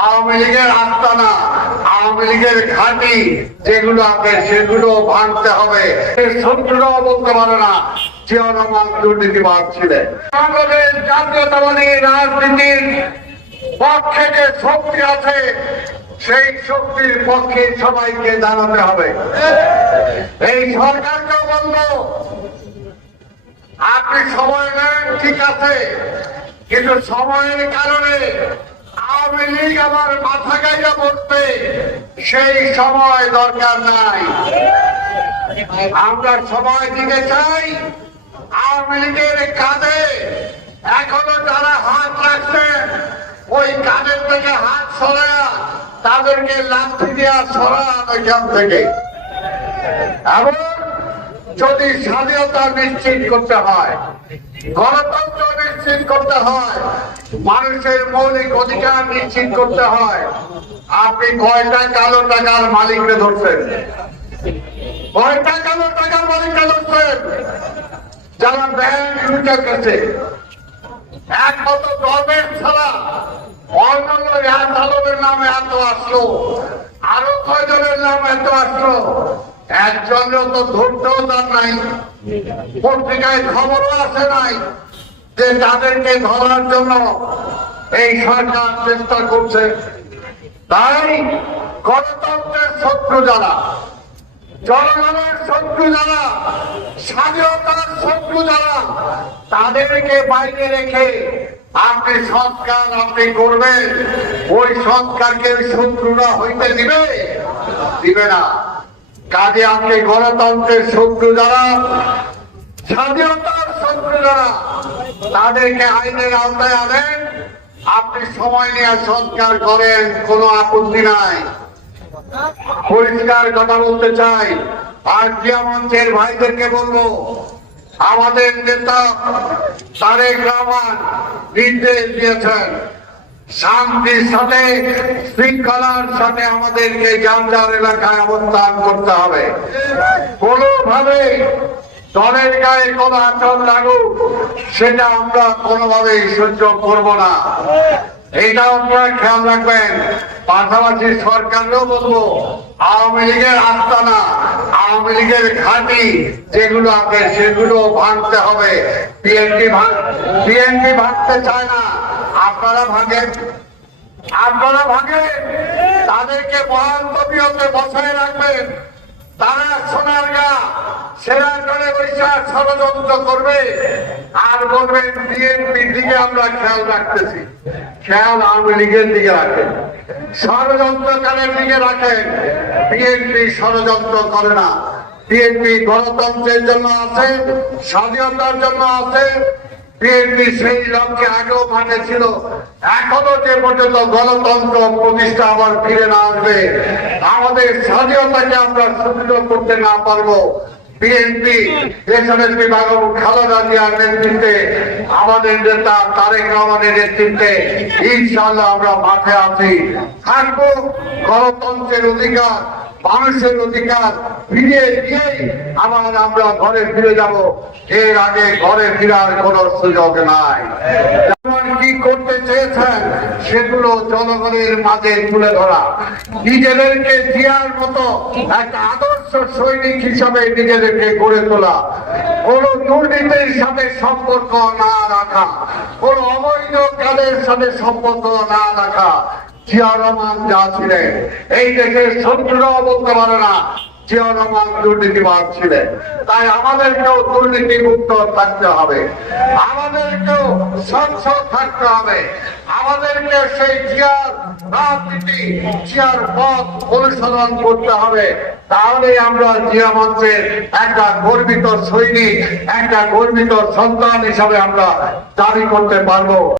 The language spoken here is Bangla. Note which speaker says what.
Speaker 1: আওয়ামী লীগের আস্তানা, আওয়ামী লীগের ঘাঁটি যেগুলো আছে, সেগুলো ভাঙতে হবে। শত্রুরাও বলতে পারে না জিয়া রহমান দুর্নীতিবাদ ছিলেন। বাংলাদেশ জাতীয়তাবাদী রাজনীতির পক্ষে যে শক্তি আছে, সেই শক্তির পক্ষে সবাইকে দাঁড়াতে হবে। এই সরকারকে বলব আপনি সময় নেন, ঠিক আছে, কিন্তু সময়ের কারণে আওয়ামী লীগ আমার মাথা গাইয়া বলতে সেই সময় দরকার নাই। আমরা সময় দিতে চাই আওয়ামী লীগের কাঁধে। এখনও যারা হাত রাখছে, ওই কাঁধের থেকে হাত সরা তাদেরকে লাঠি দেওয়া সরান ওইখান থেকে। এবং যদি স্বাধীনতা নিশ্চিত করতে হয়, গণতন্ত্র নিশ্চিত করতে হয়, মানুষের মৌলিক অধিকার নিশ্চিত করতে হয়, আপনি কয়টা কালো টাকার মালিককে ধরছেন? কয়টা কালো টাকার মালিককে ধরছেন? যারা ব্যাংক লুটে গেছে একমাত্র গভর্নমেন্ট ছাড়া অন্যান্য এক আলমের নামে এত আসলো, আরও কয়জনের নাম এত আসলো? একজনের তো ধরতেও তার নাই। পত্রিকায় খবরও আসে নাই যে তাদেরকে ধরার জন্য এই সরকার চেষ্টা করছে। তাই গণতন্ত্রের শত্রু যারা, জনগণের শত্রু যারা, স্বাধীনতার শত্রু যারা, তাদেরকে বাইরে রেখে আপনি সংস্কার আপনি করবেন, ওই সংস্কারকে ওই শত্রুরা হইতে দিবে? দিবে না। কাজে আপনি গণতন্ত্রের শত্রু যারা, স্বাধীনতার শত্রু যারা, তাদেরকে আইনের আওতায় আনেন। আপনি সময় নিয়ে সংস্কার করেন, কোনো আপত্তি নাই। পরিষ্কার কথা বলতে চাই আর ক্রিয়া মঞ্চের ভাইদেরকে বলব, আমাদের নেতা তারেক রহমান নির্দেশ দিয়েছেন। শান্তির সাথে, শৃঙ্খলার সাথে আমাদেরকে জানজার এলাকায় অবস্থান করতে হবে। কোনোভাবে দলের গায়ে কোনো আচরণ লাগুক, সেটা আমরা কোনোভাবেই সহ্য করব না। এটা আপনারা খেয়াল রাখবেন। পাশাপাশি সরকারও বলব, আওয়ামী লীগের আস্তানা, আওয়ামী লীগের ঘাঁটি যেগুলো আছে, সেগুলো ভাঙতে হবে। বিএনপি বিএনপি ভাঙতে চায় না। আপনারা ভাঙেন আপনারা ভাঙেন তাদেরকে মহান কবিয়তে বসায় রাখবেন। তারা সোনার গা সেরা করে বৈশাখ ষড়যন্ত্র করবে। আর বলবেন বিএনপির দিকে আমরা খেয়াল রাখতেছি। খেয়াল আওয়ামী লীগের দিকে রাখেন। ষড়যন্ত্রকারের দিকে রাখেন। বিএনপি ষড়যন্ত্র করে না। বিএনপি গণতন্ত্রের জন্য আছে, স্বাধীনতার জন্য আছে বিএনপি সেই লক্ষ্যে আগেও মানে ছিল এখনও যে পর্যন্ত গণতন্ত্র প্রতিষ্ঠা আবার ফিরে না আসবে, আমাদের স্বাধীনতাকে আমরা সুদৃঢ় করতে না পারব। বিএনপি দেশের বিভাগ খালেদা জিয়ার নেতৃত্বে, আমাদের নেতা তারেক রহমানের নেতৃত্বে ইনশাল্লাহ আমরা মাঠে আছি। থাকব গণতন্ত্রের অধিকার। মানুষের অধিকার ফিরিয়ে দিয়েই আবার আমরা ঘরে ফিরে যাব। এর আগে ঘরে ফেরার কোন সুযোগ নাই। কি করতে চেয়েছেন সেগুলো জনগণের মাঝে তুলে ধরা। নিজেদেরকে জিয়ার মতো একটা আদর্শ সৈনিক হিসাবে নিজেদেরকে গড়ে তোলা। কোন দুর্নীতির সাথে সম্পর্ক না রাখা। কোন অবৈধ কাজের সাথে সম্পর্ক না রাখা। এই দেশের শত্রুরাও বলতে পারে না দুর্নীতিবাদ ছিলেন। তাই আমাদেরকেও দুর্নীতি মুক্ত থাকতে হবে। হবে। আমাদেরকে সেই অনুসরণ করতে হবে। তাহলেই আমরা জিয়া মঞ্চের একটা গর্বিত সৈনিক, একটা গর্বিত সন্তান হিসাবে আমরা দাবি করতে পারব।